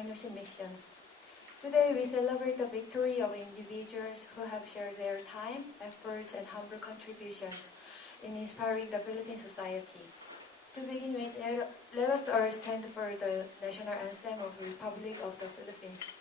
entrepreneurship mission. Today, we celebrate the victory of individuals who have shared their time, efforts, and humble contributions in inspiring the Philippine society. To begin with, let us all stand for the national anthem of the Republic of the Philippines.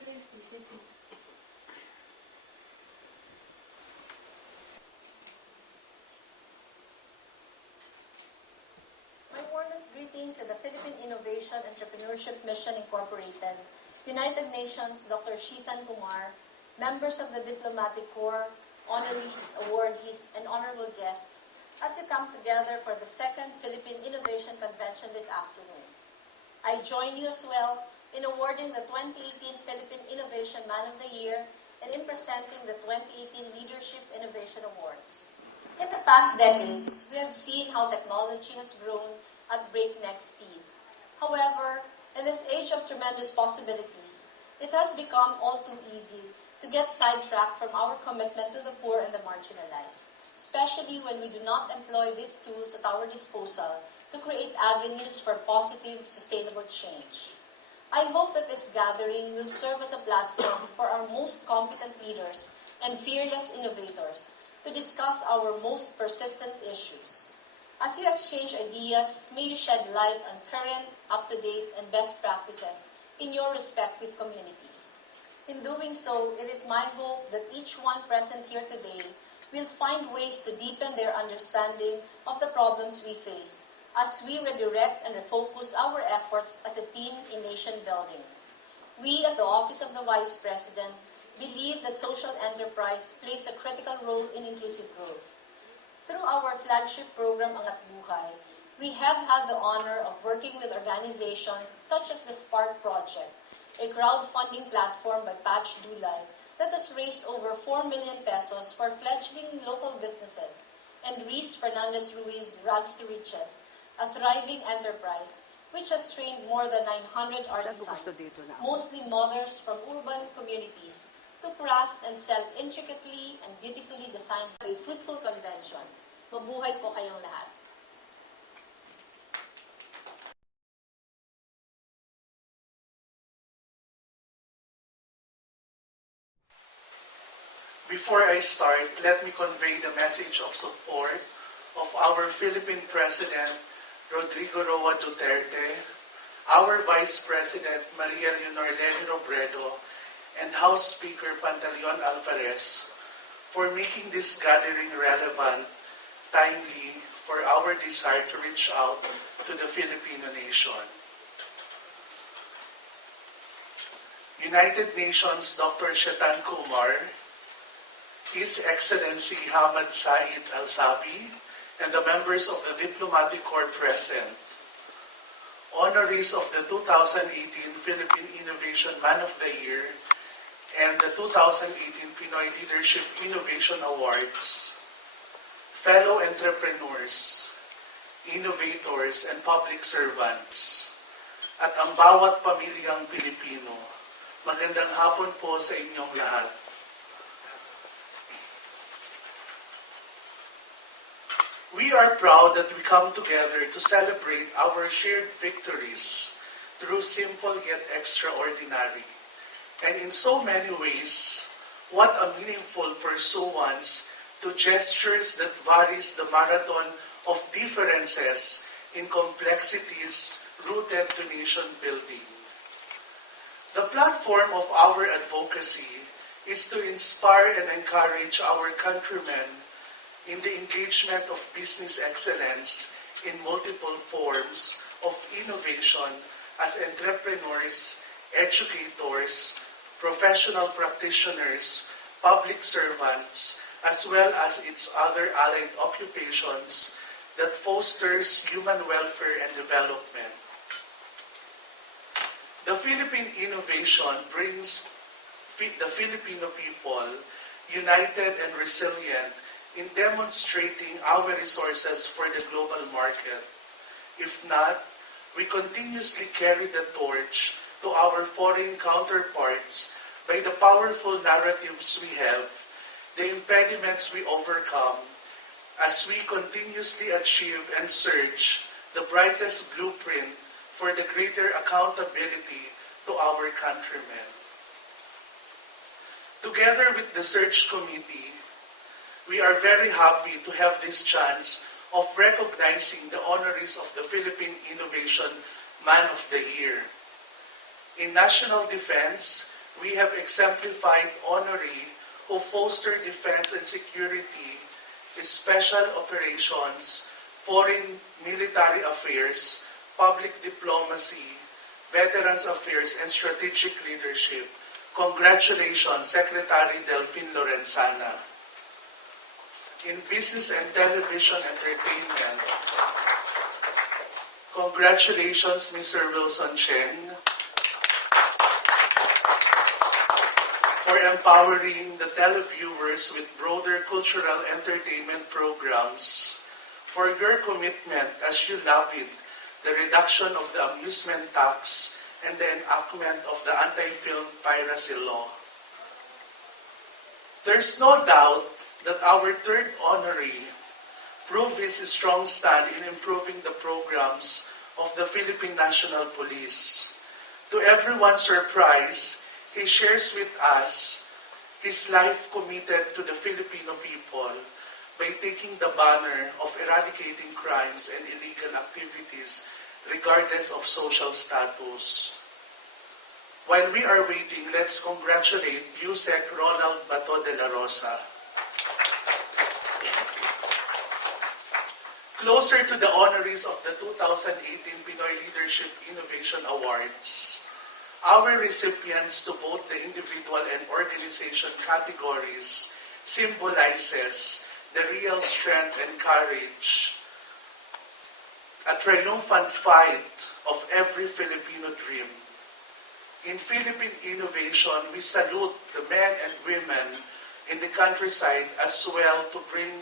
Please be seated. My warmest greetings to the Philippine Innovation Entrepreneurship Mission Incorporated, United Nations Dr. Shitan Kumar, members of the Diplomatic Corps, honorees, awardees, and honorable guests, as you come together for the second Philippine Innovation Convention this afternoon. I join you as well in awarding the 2018 Philippine Innovation Man of the Year and in presenting the 2018 Leadership Innovation Awards. In the past decades, we have seen how technology has grown at breakneck speed. However, in this age of tremendous possibilities, it has become all too easy to get sidetracked from our commitment to the poor and the marginalized, especially when we do not employ these tools at our disposal to create avenues for positive, sustainable change. I hope that this gathering will serve as a platform for our most competent leaders and fearless innovators to discuss our most persistent issues. As you exchange ideas, may you shed light on current, up-to-date, and best practices in your respective communities. In doing so, it is my hope that each one present here today will find ways to deepen their understanding of the problems we face as we redirect and refocus our efforts as a team in nation building. We at the Office of the Vice President believe that social enterprise plays a critical role in inclusive growth. Through our flagship program, Angat Buhay, we have had the honor of working with organizations such as the Spark Project, a crowdfunding platform by Patch Dulay that has raised over 4 million pesos for fledgling local businesses, and Reese Fernandez Ruiz Rags to Riches, a thriving enterprise which has trained more than 900 artisans, mostly mothers from urban communities, to craft and sell intricately and beautifully designed a fruitful convention. Mabuhay po kayong lahat. Before I start, let me convey the message of support of our Philippine President, Rodrigo Roa Duterte, our Vice President, Maria Leonor Lenny Robredo, and House Speaker Pantaleon Alvarez for making this gathering relevant, timely, for our desire to reach out to the Filipino nation. United Nations Dr. Shitan Kumar, His Excellency Hamad Said Al-Sabi, and the members of the Diplomatic Corps present, honorees of the 2018 Philippine Innovation Man of the Year and the 2018 Pinoy Leadership Innovation Awards, fellow entrepreneurs, innovators, and public servants, at ang bawat pamilyang Pilipino, magandang hapon po sa inyong lahat. We are proud that we come together to celebrate our shared victories through simple yet extraordinary. And in so many ways, what a meaningful pursuance to gestures that varies the marathon of differences in complexities rooted to nation building. The platform of our advocacy is to inspire and encourage our countrymen in the engagement of business excellence in multiple forms of innovation as entrepreneurs, educators, professional practitioners, public servants, as well as its other allied occupations that fosters human welfare and development. The Philippine innovation brings the Filipino people united and resilient in demonstrating our resources for the global market. If not, we continuously carry the torch to our foreign counterparts by the powerful narratives we have, the impediments we overcome, as we continuously achieve and search the brightest blueprint for the greater accountability to our countrymen. Together with the Search Committee, we are very happy to have this chance of recognizing the honorees of the Philippine Innovation Man of the Year. In national defense, we have exemplified honoree who foster defense and security, special operations, foreign military affairs, public diplomacy, veterans affairs, and strategic leadership. Congratulations, Secretary Delphine Lorenzana. In business and television entertainment, congratulations, Mr. Wilson Cheng, for empowering the televiewers with broader cultural entertainment programs, for your commitment as you lobbied the reduction of the amusement tax and the enactment of the anti-film piracy law. There's no doubt that our third honoree proved his strong stand in improving the programs of the Philippine National Police. To everyone's surprise, he shares with us his life committed to the Filipino people by taking the banner of eradicating crimes and illegal activities regardless of social status. While we are waiting, let's congratulate Yusek Ronald Bato de la Rosa. Closer to the honorees of the 2018 Pinoy Leadership Innovation Awards, our recipients to both the individual and organization categories symbolizes the real strength and courage, a triumphant fight of every Filipino dream. In Philippine innovation, we salute the men and women in the countryside as well to bring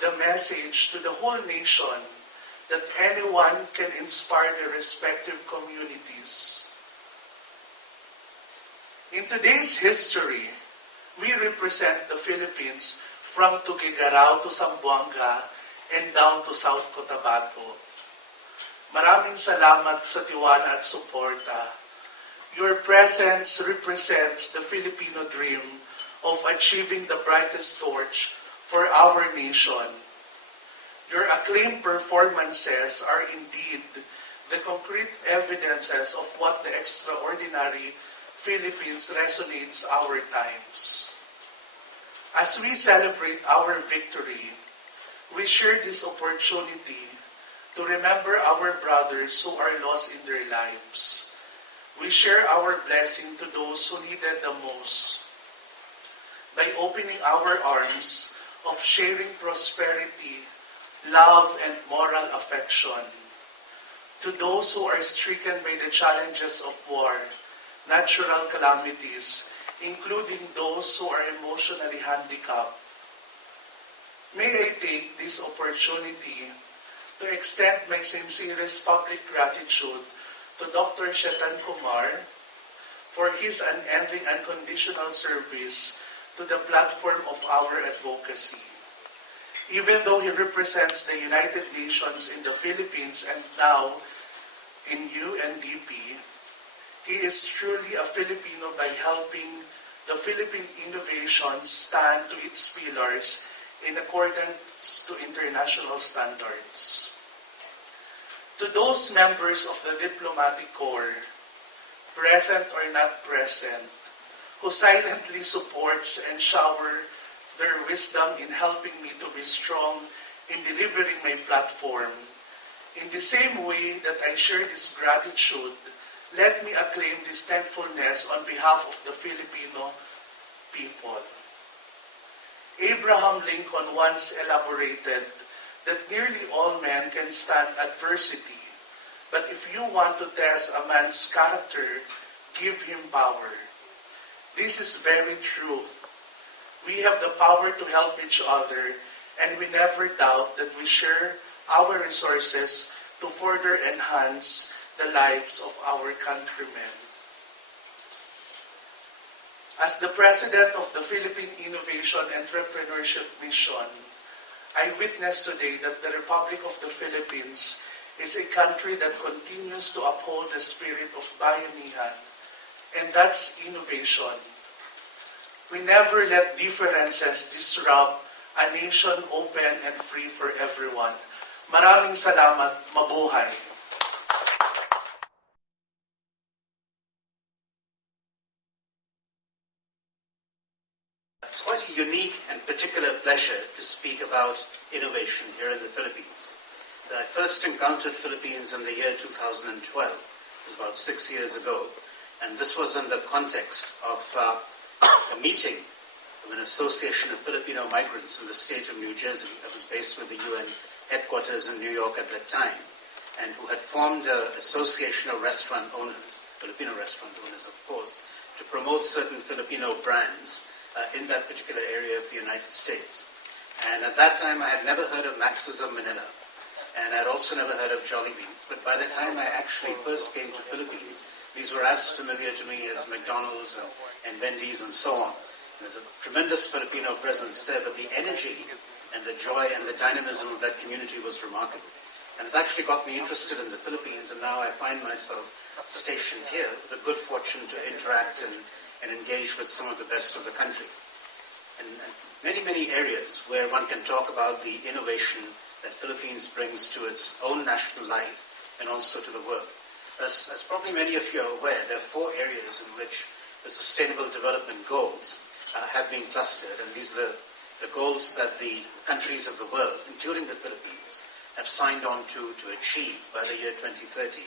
the message to the whole nation that anyone can inspire their respective communities. In today's history, we represent the Philippines from Tuguegarao to Zamboanga and down to South Cotabato. Maraming salamat sa tiwala at suporta. Your presence represents the Filipino dream of achieving the brightest torch for our nation. Your acclaimed performances are indeed the concrete evidences of what the extraordinary Philippines resonates our times. As we celebrate our victory, we share this opportunity to remember our brothers who are lost in their lives. We share our blessing to those who need it the most by opening our arms of sharing prosperity, love, and moral affection to those who are stricken by the challenges of war, natural calamities, including those who are emotionally handicapped. May I take this opportunity to extend my sincerest public gratitude to Dr. Shetan Kumar for his unending unconditional service to the platform of our advocacy. Even though he represents the United Nations in the Philippines and now in UNDP, he is truly a Filipino by helping the Philippine innovation stand to its pillars in accordance to international standards. To those members of the diplomatic corps, present or not present, who silently supports and shower their wisdom in helping me to be strong in delivering my platform, in the same way that I share this gratitude, let me acclaim this thankfulness on behalf of the Filipino people. Abraham Lincoln once elaborated that nearly all men can stand adversity, but if you want to test a man's character, give him power. This is very true. We have the power to help each other, and we never doubt that we share our resources to further enhance the lives of our countrymen. As the President of the Philippine Innovation Entrepreneurship Mission, I witness today that the Republic of the Philippines is a country that continues to uphold the spirit of bayanihan, and that's innovation. We never let differences disrupt a nation open and free for everyone. Maraming salamat. Mabuhay! It's quite a unique and particular pleasure to speak about innovation here in the Philippines. I first encountered Philippines in the year 2012. It was about 6 years ago. And this was in the context of a meeting of an association of Filipino migrants in the state of New Jersey that was based with the UN headquarters in New York at that time, and who had formed an association of restaurant owners, Filipino restaurant owners, of course, to promote certain Filipino brands in that particular area of the United States. And at that time, I had never heard of Max's of Manila, and I had also never heard of Jollibee's. But by the time I actually first came to Philippines, these were as familiar to me as McDonald's and Wendy's and so on. There's a tremendous Filipino presence there, but the energy and the joy and the dynamism of that community was remarkable. And it's actually got me interested in the Philippines, and now I find myself stationed here with the good fortune to interact and engage with some of the best of the country. And many, many areas where one can talk about the innovation that Philippines brings to its own national life and also to the world. As probably many of you are aware, there are 4 areas in which the Sustainable Development Goals have been clustered, and these are the goals that the countries of the world, including the Philippines, have signed on to achieve by the year 2030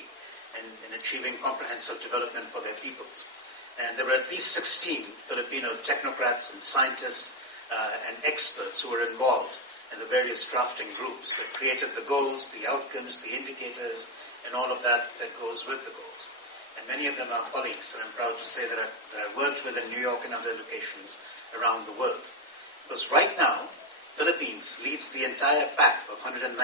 in achieving comprehensive development for their peoples. And there were at least 16 Filipino technocrats and scientists and experts who were involved in the various drafting groups that created the goals, the outcomes, the indicators, and all of that goes with the goals. And many of them are colleagues, and I'm proud to say that I worked with in New York and other locations around the world. Because right now, Philippines leads the entire pack of 195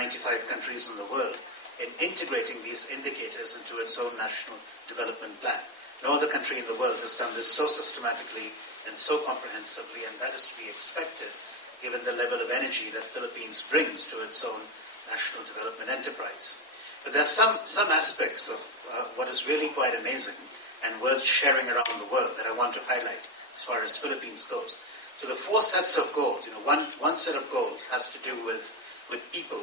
countries in the world in integrating these indicators into its own national development plan. No other country in the world has done this so systematically and so comprehensively, and that is to be expected given the level of energy that Philippines brings to its own national development enterprise. But there are some aspects of what is really quite amazing and worth sharing around the world that I want to highlight as far as Philippines goes. So the 4 sets of goals, one set of goals has to do with people.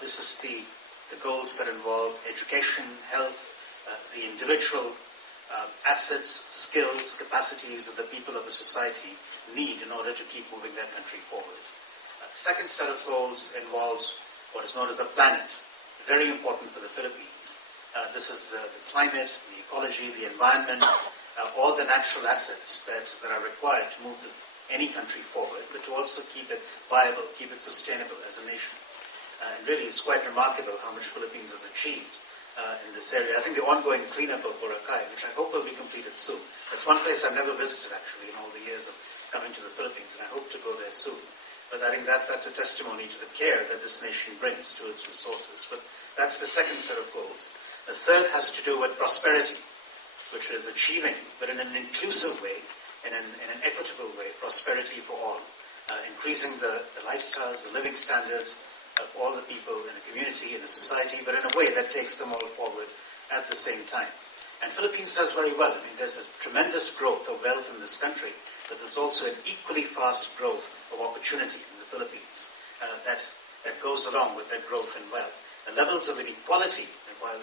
This is the goals that involve education, health, the individual assets, skills, capacities that the people of a society need in order to keep moving their country forward. The second set of goals involves what is known as the planet, very important for the Philippines. This is the climate, the ecology, the environment, all the natural assets that are required to move any country forward, but to also keep it viable, keep it sustainable as a nation. And really, it's quite remarkable how much Philippines has achieved in this area. I think the ongoing cleanup of Boracay, which I hope will be completed soon. That's one place I've never visited, actually, in all the years of coming to the Philippines, and I hope to go there soon. But I think that's a testimony to the care that this nation brings to its resources. But that's the second set of goals. The third has to do with prosperity, which is achieving, but in an inclusive way, in an equitable way, prosperity for all. increasing the lifestyles, the living standards of all the people in a community, in a society, but in a way that takes them all forward at the same time. And Philippines does very well. I mean, there's this tremendous growth of wealth in this country, but there's also an equally fast growth of opportunity in the Philippines that goes along with that growth and wealth. The levels of inequality, while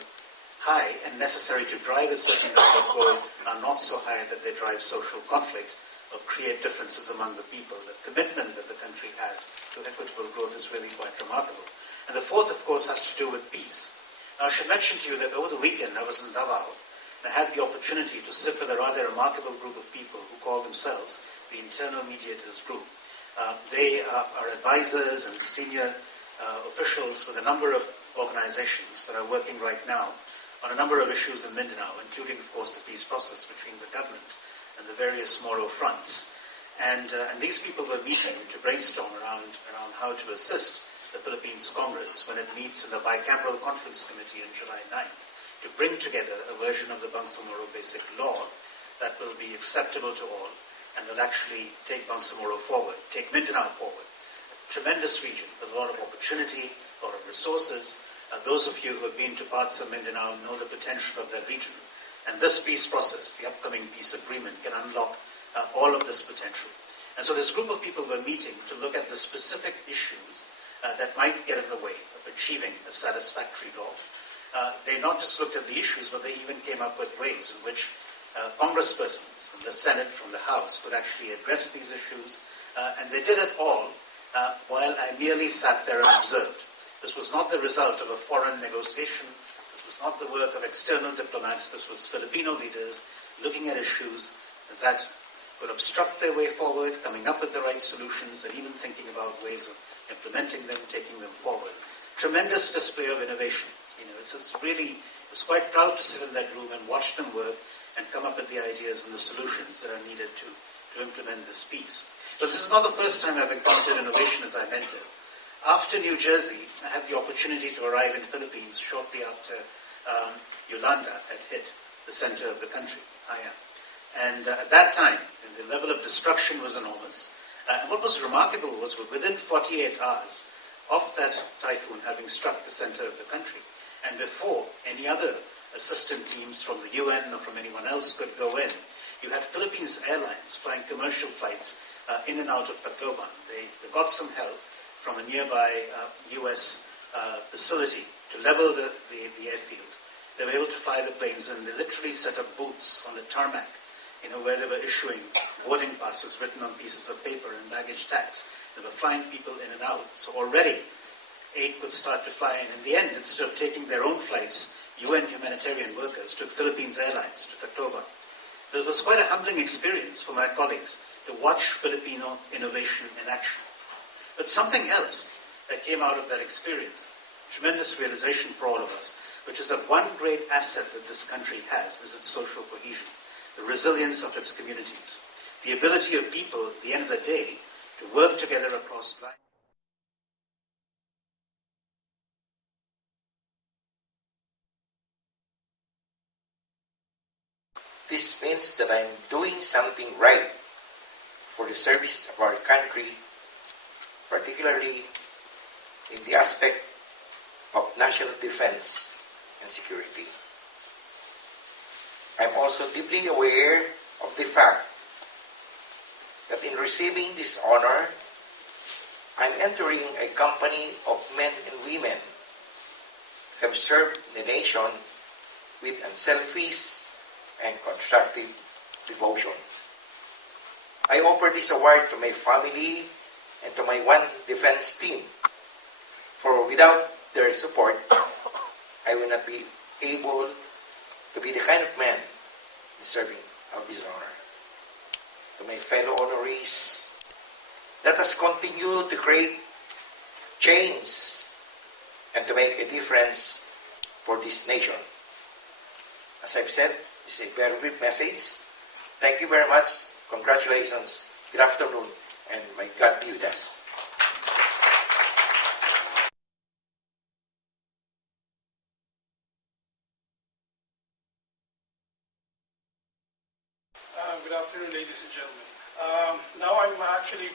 high and necessary to drive a certain kind of goal, are not so high that they drive social conflict or create differences among the people. The commitment that the country has to equitable growth is really quite remarkable. And the fourth, of course, has to do with peace. Now, I should mention to you that over the weekend I was in Davao, and I had the opportunity to sit with a rather remarkable group of people who call themselves the Internal Mediators Group. They are advisors and senior officials with a number of organizations that are working right now on a number of issues in Mindanao, including, of course, the peace process between the government and the various Moro fronts. And these people were meeting to brainstorm around how to assist the Philippines Congress when it meets in the Bicameral Conference Committee on July 9th to bring together a version of the Bangsamoro Basic Law that will be acceptable to all and will actually take Bangsamoro forward, take Mindanao forward. A tremendous region with a lot of opportunity, a lot of resources. Those of you who have been to parts of Mindanao know the potential of that region. And this peace process, the upcoming peace agreement, can unlock all of this potential. And so this group of people were meeting to look at the specific issues that might get in the way of achieving a satisfactory law. They not just looked at the issues, but they even came up with ways in which congresspersons from the Senate, from the House, could actually address these issues. And they did it all while I merely sat there and observed. This was not the result of a foreign negotiation. This was not the work of external diplomats. This was Filipino leaders looking at issues that would obstruct their way forward, coming up with the right solutions, and even thinking about ways of implementing them, taking them forward. Tremendous display of innovation. It's really, I was quite proud to sit in that room and watch them work and come up with the ideas and the solutions that are needed to implement this peace. But this is not the first time I've encountered innovation as I mentored. After New Jersey, I had the opportunity to arrive in the Philippines shortly after Yolanda had hit the center of the country, Haya. And at that time, the level of destruction was enormous. And what was remarkable was within 48 hours of that typhoon having struck the center of the country, and before any other assistant teams from the UN or from anyone else could go in, you had Philippines Airlines flying commercial flights in and out of Tacloban. They got some help from a nearby US facility to level the airfield. They were able to fly the planes, and they literally set up booths on the tarmac, where they were issuing boarding passes written on pieces of paper and baggage tags. They were flying people in and out. So already, aid could start to fly. And in the end, instead of taking their own flights, UN humanitarian workers took Philippines Airlines to Tacloban. It was quite a humbling experience for my colleagues to watch Filipino innovation in action. But something else that came out of that experience, tremendous realization for all of us, which is that one great asset that this country has is its social cohesion, the resilience of its communities, the ability of people at the end of the day to work together across lines. This means that I'm doing something right for the service of our country, particularly in the aspect of national defense and security. I'm also deeply aware of the fact that in receiving this honor, I'm entering a company of men and women who have served the nation with unselfish and constructive devotion. I offer this award to my family and to my One Defense team, for without their support, I will not be able to be the kind of man deserving of this honor. To my fellow honorees, let us continue to create change and to make a difference for this nation. As I've said, this is a very brief message. Thank you very much. Congratulations. Good afternoon, and may God be with us. Good afternoon, ladies and gentlemen. Now I'm actually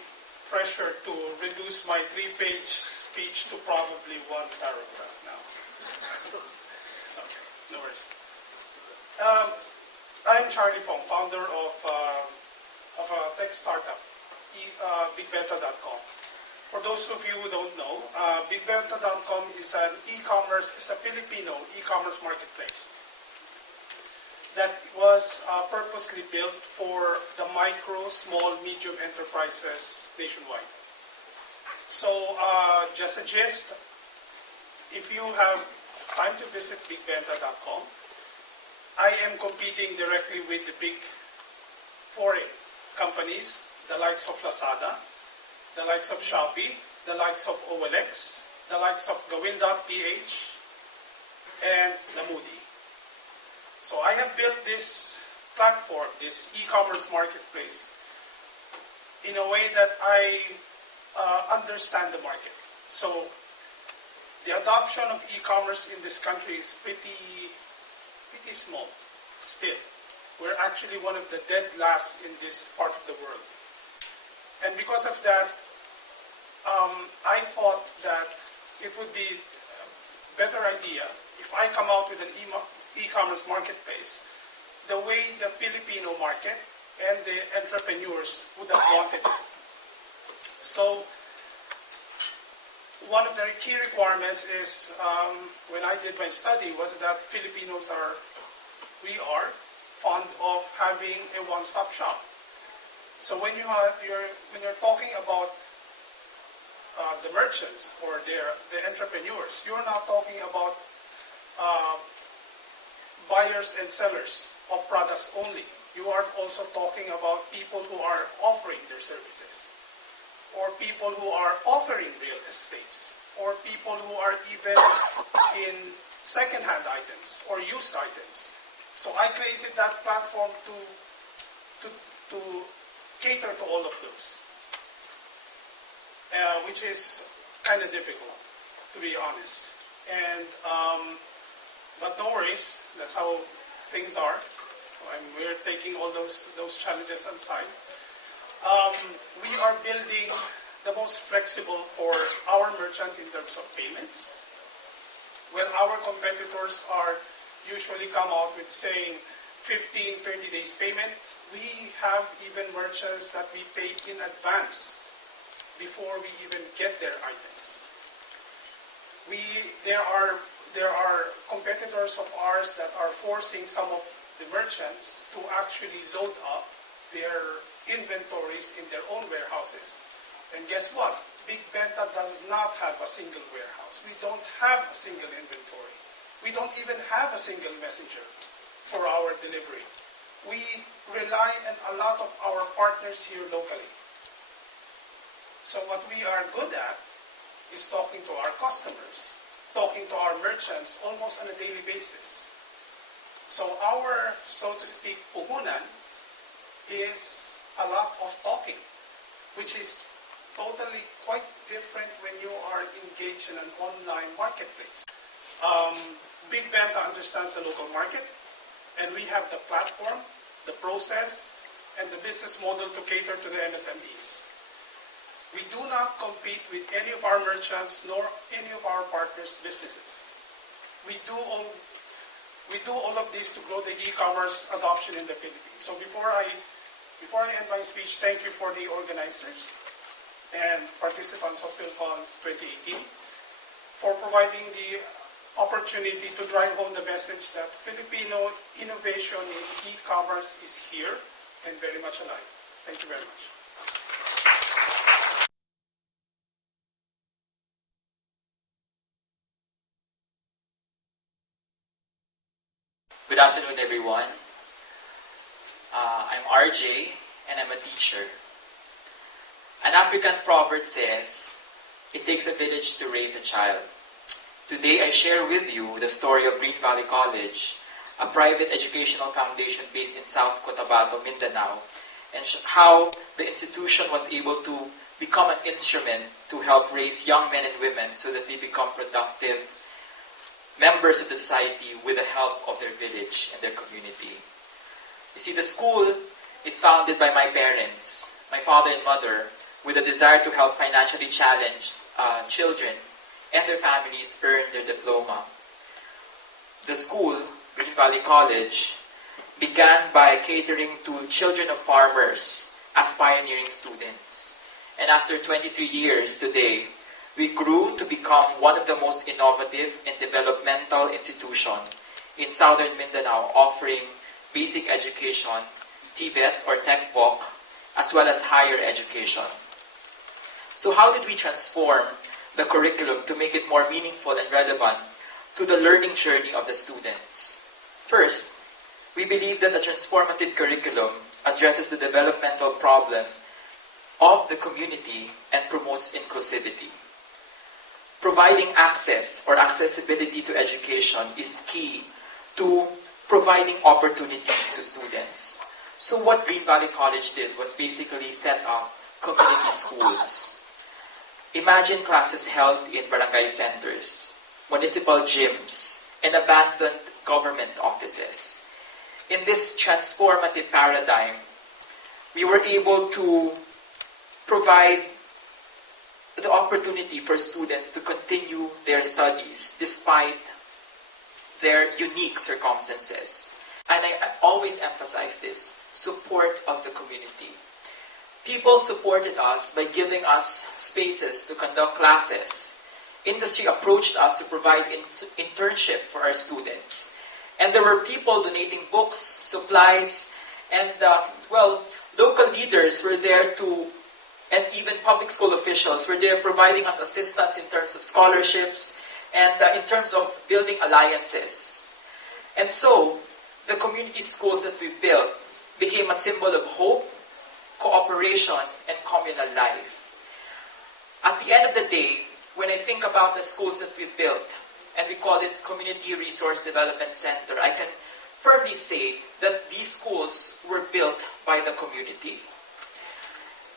pressure to reduce my 3-page speech to probably 1 paragraph now. Okay, no worries. I'm Charlie Fong, founder of a tech startup, BigBenta.com. For those of you who don't know, BigBenta.com is a Filipino e-commerce marketplace that was purposely built for the micro, small, medium enterprises nationwide. So, just a gist, if you have time to visit BigBenta.com, I am competing directly with the big foreign companies, the likes of Lazada, the likes of Shopee, the likes of OLX, the likes of Gawin.ph, and Lamudi. So I have built this platform, this e-commerce marketplace, in a way that I understand the market. So the adoption of e-commerce in this country is pretty small still. We're actually one of the dead last in this part of the world. And because of that, I thought that it would be a better idea if I come out with an e-commerce marketplace the way the Filipino market and the entrepreneurs would have wanted it. So one of the key requirements is, when I did my study, was that Filipinos we are fond of having a one-stop shop. So when you're talking about the merchants or the entrepreneurs, you're not talking about buyers and sellers of products only. You are also talking about people who are offering their services, or people who are offering real estates, or people who are even in second-hand items or used items. So I created that platform to cater to all of those, which is kind of difficult, to be honest. And but no worries, that's how things are. We're taking all those challenges aside. We are building the most flexible for our merchant in terms of payments. When our competitors are usually come out with saying 15, 30 days payment, we have even merchants that we pay in advance before we even get their items. There are competitors of ours that are forcing some of the merchants to actually load up their inventories in their own warehouses. And guess what? Big Benta does not have a single warehouse. We don't have a single inventory. We don't even have a single messenger for our delivery. We rely on a lot of our partners here locally. So what we are good at is talking to our customers, talking to our merchants almost on a daily basis. So our, so to speak, puhunan is a lot of talking, which is totally quite different when you are engaged in an online marketplace. Big Benta understands the local market, and we have the platform, the process, and the business model to cater to the MSMEs. We do not compete with any of our merchants nor any of our partners' businesses. We do all of this to grow the e-commerce adoption in the Philippines. So before I end my speech, thank you for the organizers and participants of PhilCon 2018 for providing the opportunity to drive home the message that Filipino innovation in e-commerce is here and very much alive. Thank you very much. Good afternoon, everyone. I'm RJ, and I'm a teacher. An African proverb says, "It takes a village to raise a child." Today, I share with you the story of Green Valley College, a private educational foundation based in South Cotabato, Mindanao, and how the institution was able to become an instrument to help raise young men and women so that they become productive members of the society with the help of their village and their community. You see, the school is founded by my parents, my father and mother, with a desire to help financially challenged children and their families earn their diploma. The school, Green Valley College, began by catering to children of farmers as pioneering students. And after 23 years today, we grew to become one of the most innovative and developmental institutions in southern Mindanao, offering basic education, TVET or TechVoc, as well as higher education. So how did we transform the curriculum to make it more meaningful and relevant to the learning journey of the students? First, we believe that a transformative curriculum addresses the developmental problem of the community and promotes inclusivity. Providing access or accessibility to education is key to providing opportunities to students. So what Green Valley College did was basically set up community schools. Imagine classes held in barangay centers, municipal gyms, and abandoned government offices. In this transformative paradigm, we were able to provide the opportunity for students to continue their studies despite their unique circumstances. And I always emphasize this, support of the community. People supported us by giving us spaces to conduct classes. Industry approached us to provide internship for our students. And there were people donating books, supplies, and local leaders were there to, and even public school officials were there providing us assistance in terms of scholarships and in terms of building alliances. And so, the community schools that we built became a symbol of hope, cooperation, and communal life. At the end of the day, when I think about the schools that we built, and we call it Community Resource Development Center, I can firmly say that these schools were built by the community.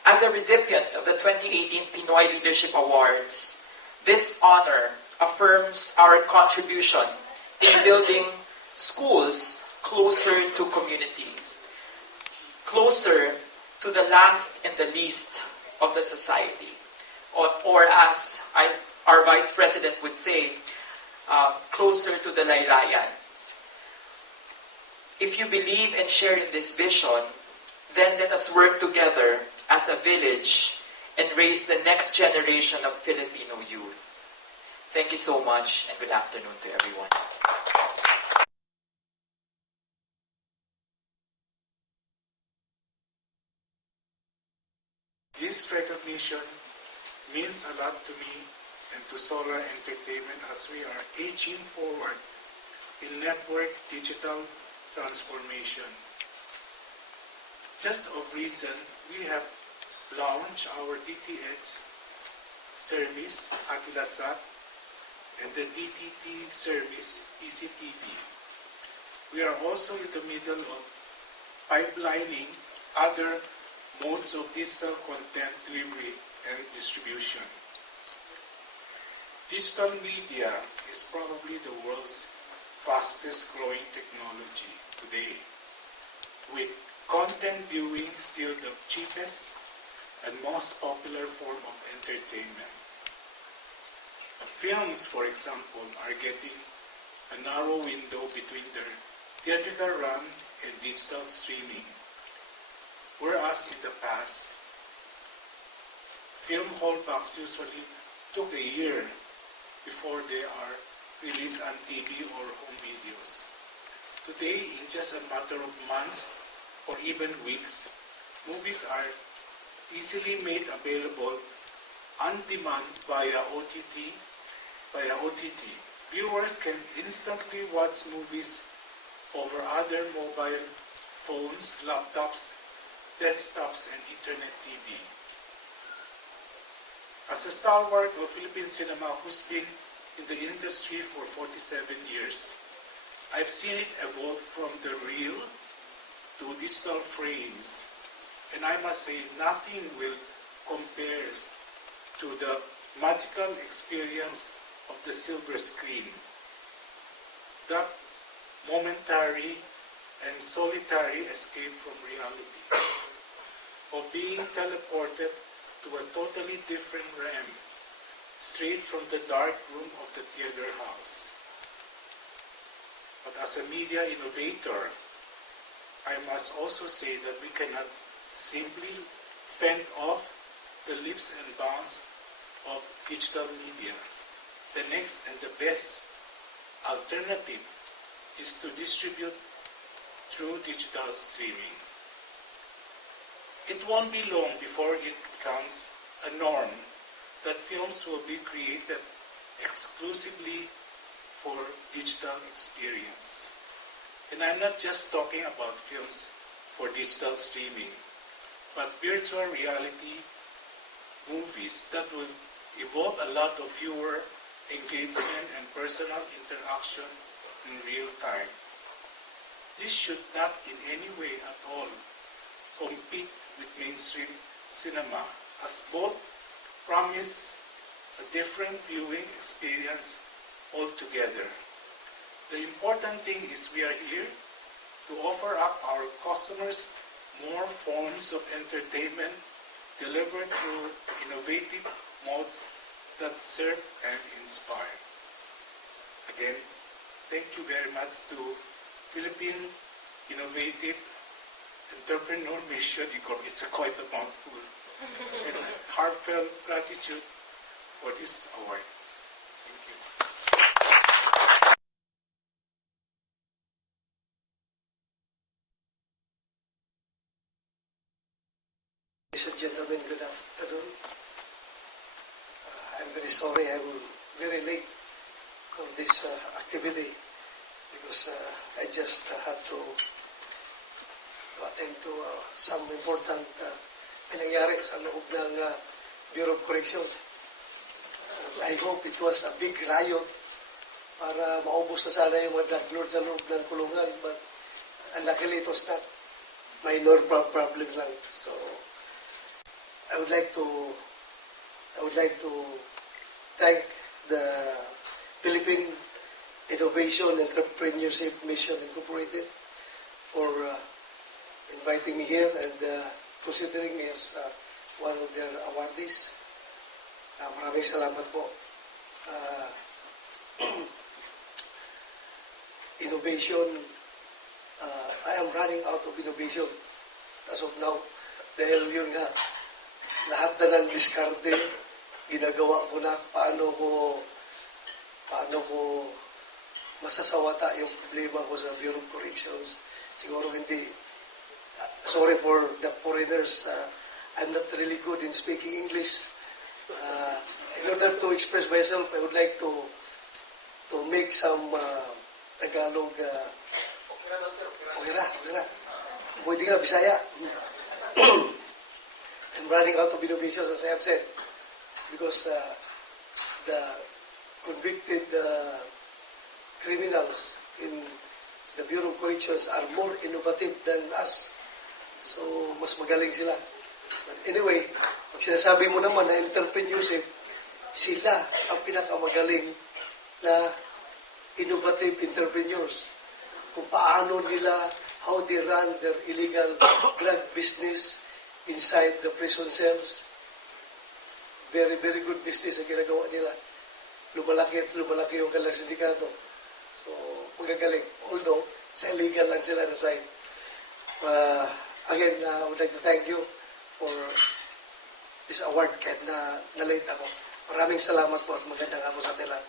As a recipient of the 2018 Pinoy Leadership Awards, this honor affirms our contribution in building schools closer to community, closer to the last and the least of the society, or as our Vice President would say, closer to the laylayan. If you believe and share in this vision, then let us work together as a village and raise the next generation of Filipino youth. Thank you so much, and good afternoon to everyone. This recognition means a lot to me and to Solar Entertainment as we are edging forward in network digital transformation. Just of recent, we have launched our DTH service, Aguilasat, and the DTT service, ECTV. We are also in the middle of pipelining other modes of digital content delivery and distribution. Digital media is probably the world's fastest growing technology today, with content viewing still the cheapest and most popular form of entertainment. Films, for example, are getting a narrow window between their theatrical run and digital streaming. Whereas in the past, film holdbacks usually took a year before they are released on TV or home videos. Today, in just a matter of months or even weeks, movies are easily made available on demand via OTT. Viewers can instantly watch movies over other mobile phones, laptops, desktops, and internet TV. As a stalwart of Philippine cinema who's been in the industry for 47 years, I've seen it evolve from the reel to digital frames, and I must say nothing will compare to the magical experience of the silver screen. That momentary and solitary escape from reality, of being teleported to a totally different realm, straight from the dark room of the theater house. But as a media innovator, I must also say that we cannot simply fend off the leaps and bounds of digital media. The next and the best alternative is to distribute through digital streaming. It won't be long before it becomes a norm that films will be created exclusively for digital experience. And I'm not just talking about films for digital streaming, but virtual reality movies that will evoke a lot of viewer engagement and personal interaction in real time. This should not in any way at all compete with mainstream cinema, as both promise a different viewing experience altogether. The important thing is we are here to offer up our customers more forms of entertainment delivered through innovative modes that serve and inspire. Again, thank you very much to Philippine Innovative Entrepreneur Mission. It's quite a mouthful. And heartfelt gratitude for this award. Thank you. Ladies and gentlemen, good afternoon. I'm very sorry I'm very late for this activity because I just had to attend to some important pinangyari sa loob ng Bureau of Correction. I hope it was a big riot para maubos na sana yung mga drug lords sa loob ng kulungan, but luckily it was not. Minor problem lang. So I would like to thank the Philippine Innovation Entrepreneurship Mission Incorporated for inviting me here and considering me as one of their awardees. Maraming salamat po. Innovation, I am running out of innovation as of now. Dahil yun nga, lahat na ng diskarte, ginagawa ko na paano ko masasawata yung problema ko sa Bureau of Corrections. Siguro hindi, sorry for the foreigners, I'm not really good in speaking English. In order to express myself, I would like to make some Tagalog. Okay na. Pwede nga, Bisaya. I'm running out of innovations, as I have said, because the convicted criminals in the Bureau of Corrections are more innovative than us. So, mas magaling sila. But anyway, pag sinasabi mo naman na entrepreneurship, sila ang pinakamagaling na innovative entrepreneurs. Kung paano nila, how they run their illegal drug business inside the prison cells. Very, very good business ang ginagawa nila. Lumalaki at lumalaki yung kanilang sindikato. So, magagaling. Although, sa illegal lang sila na side. Again, I would like to thank you for this award kahit na late ako. Maraming salamat po at magandang hapon sa atin lahat.